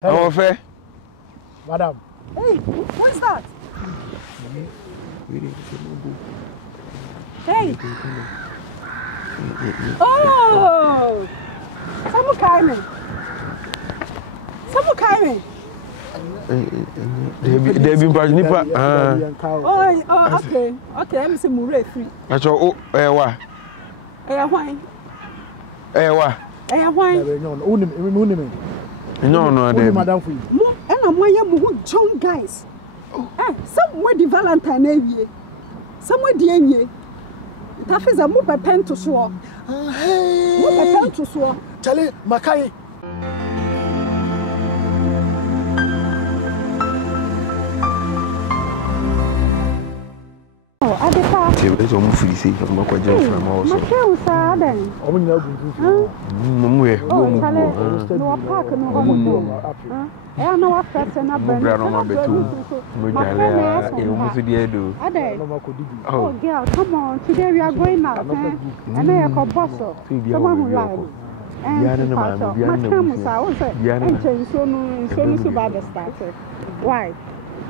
Our fair. Madam. Hey, what's that? Hey. Oh! Someone coming. Someone coming. They've been brought nipa. Oh, okay. Okay, I'm saying more free. That's all. What? Why? What? Why? No, Madam for you. And I'm why you young guys. Somewhere the Valentine every somewhere the end. That is a move a pen to swap. Hey, move a pen to swap. Charlie, Makai. Oh, I did that. It's almost free. See, I'm not quite just from also. My shoes are then. Oh, no, no park, no home. I know what person I've been. Oh, girl, come on. Today we are going out. And I have a bustle. Someone who lies. And my cameras are also entering so bad started. Why?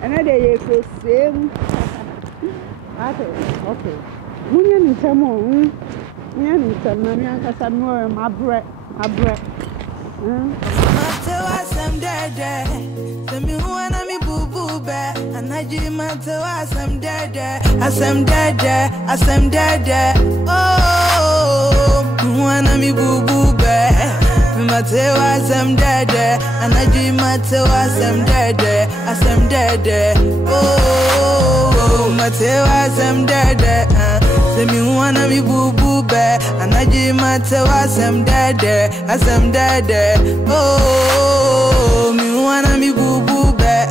Another year for same. Okay. Munyan in Tamon. Munyan in Tamon. I said, no, my breath. I'm dead. Tell me who and I'm boo boo bear. And I dream matter was I'm dead. I'm dead. Oh, who and I'm boo boo bear. Matter was I'm dead. And I dream matter was I'm dead. Oh, matter was I'm dead. Tell me who and I'm boo boo bear. And I dream matter was I'm dead. Oh, me wanna me boo boo bear.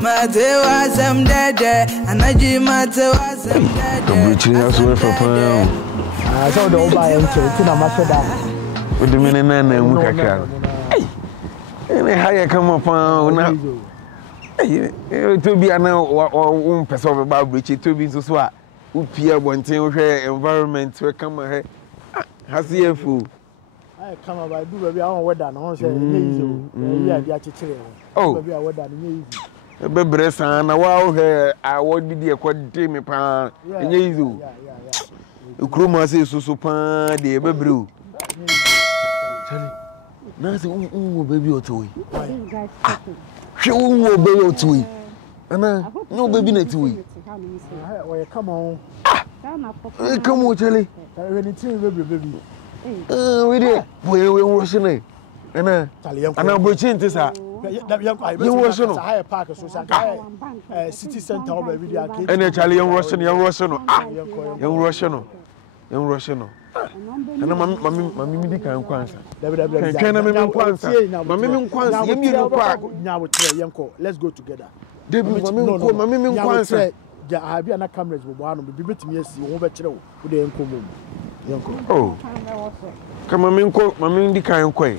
Matter was I'm dead. And I dream matter was I'm dead. I'm reaching out to for pound. I saw the old buy and say, I'm not that. With the minute and Mukaka. And how you come upon now? To be a now or person about which it to be so swat. Who peer one thing with her environment to come ahead. Has he a fool? I come about do baby, I don't wear that. No one say, yeah, the actually. Oh, baby, I wear that. A baby, son, a wow hair, I would be the quad dreamy pan. And you, you crew must say so pan, the baby. Charlie, nothing, baby or two. She won't baby or two. No baby net to come on. Come on, Charlie. Baby. We did. We're washing it. And I'm watching this. You wash on a higher park of city center over there. And a Charlie, young Russian. Young Russian. And I'm Mimmy can answer. Can I let's go together. I be an cameras with one of the bit me see over chill with the uncle. Oh, come on, Mammy, kind quay.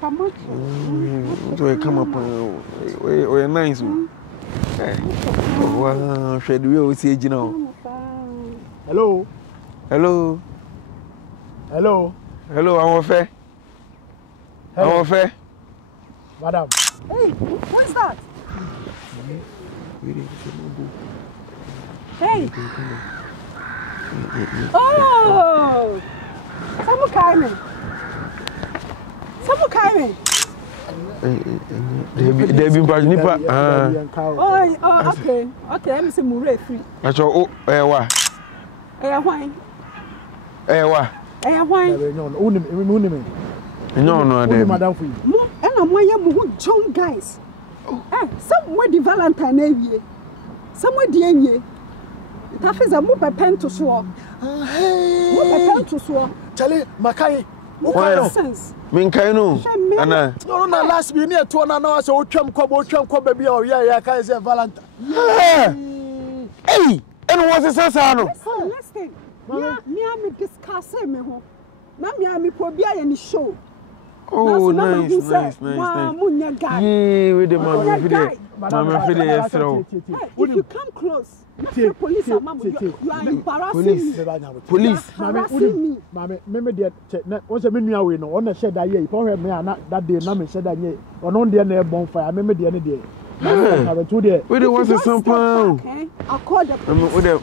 Come up, we're nice. Well, should we always say, you know? Hello, our fair. Madam. Hey, what's that? Hey. Oh! Someone coming. They've been brought nipa. Oh, okay. Okay, I'm saying more free. That's all. What? Why? No, Madam for you. And I'm why you young guys. Somewhere the Valentine every somewhere the end. That is a move a pen to swap. Hey, move a pen to swap. Charlie, Makai. What sense? Minkano. No, last we near 2 hours, so chum baby, or yeah, can say Valentine. Hey, and what's the sound? Listen, me and discussing me home. Now, me and me probia any show. Oh, nice. Yeah, with the man. Mama feel yes throw. If you come close, the police are mama. You are embarrassing me. Police. Mama, me dey won say me nua we no on shed that year. If me that day na me shed that year. On on there na bonfire. Me dey ne dey. We dey want some pound. I call the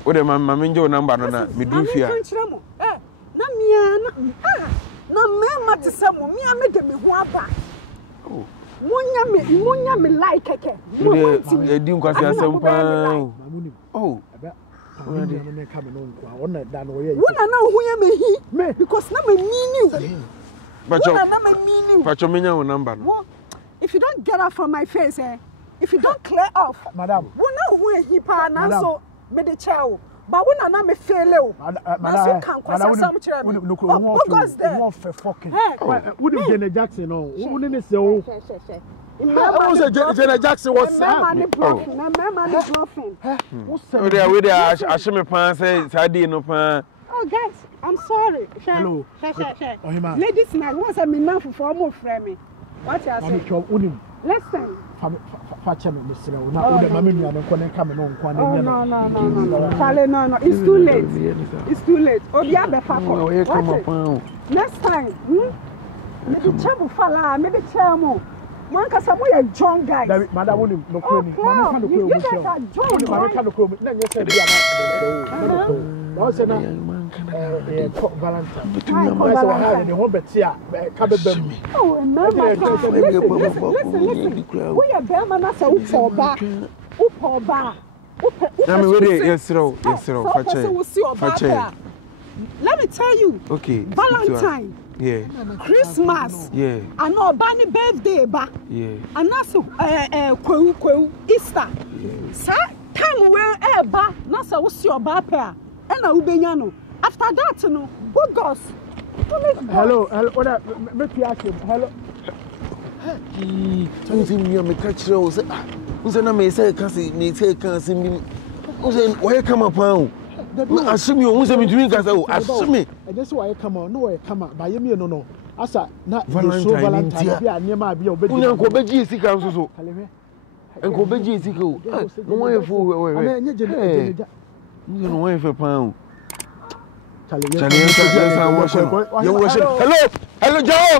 We dey mama njo number no na me do fear. Na me na me mate samo me amede me ho apa. Oh. Munya me like keke. We dey nkwasi asem pound. Oh. Wona na huye me because na me mean you. Pacho menya wo number no. If you don't get out from my face, if you don't clear off, madam. Wona huye hipa na so me de chow. But when I me fail o. Na so kan kwasa sam kire me. What goes there? What for fucking. Wouldn't Janet Jackson no. Wouldn't say oh. I was Janet Jackson was man bluffing. We dey ashime pan say sadi no pan. Oh guys, I'm sorry. Hello. Ladies night, once I mean now for more friend me. What you say? Listen. Facha me Mr. Una mama nua no ko nka me no nkwa na No. Chale no. It's too late. It's too late. Obi abefa ko. Next time, maybe chabu fala, maybe chamo. Man ka samu ya John guys. Madam wonim no ko ni. Mama ka no ko mo show. Mama ka no ko na nye se bia na. No se na Valentine. I saw her the whole betia ka bebem. Oh, mama. Listen. We are bema na say upoba. Na me we dey yes throw. Fache. Let me tell you. Okay. Valentine. Yeah. Christmas. Yeah. And no bani birthday ba. Yeah. And also kweu Easter. Sa time we ba na say wo see oba pa e na wo benya no. After that no, who goes? Hello. Make you ask him. Hello. Something me catch you say who say na me say can see me who say why come up assume you who say me doing can say assume I just why come on no come by me no asa na Valentine bia niam bia obeji unyanko beji sika so enko beji sika o no why fo we no why for pound Chale, hello, Joe.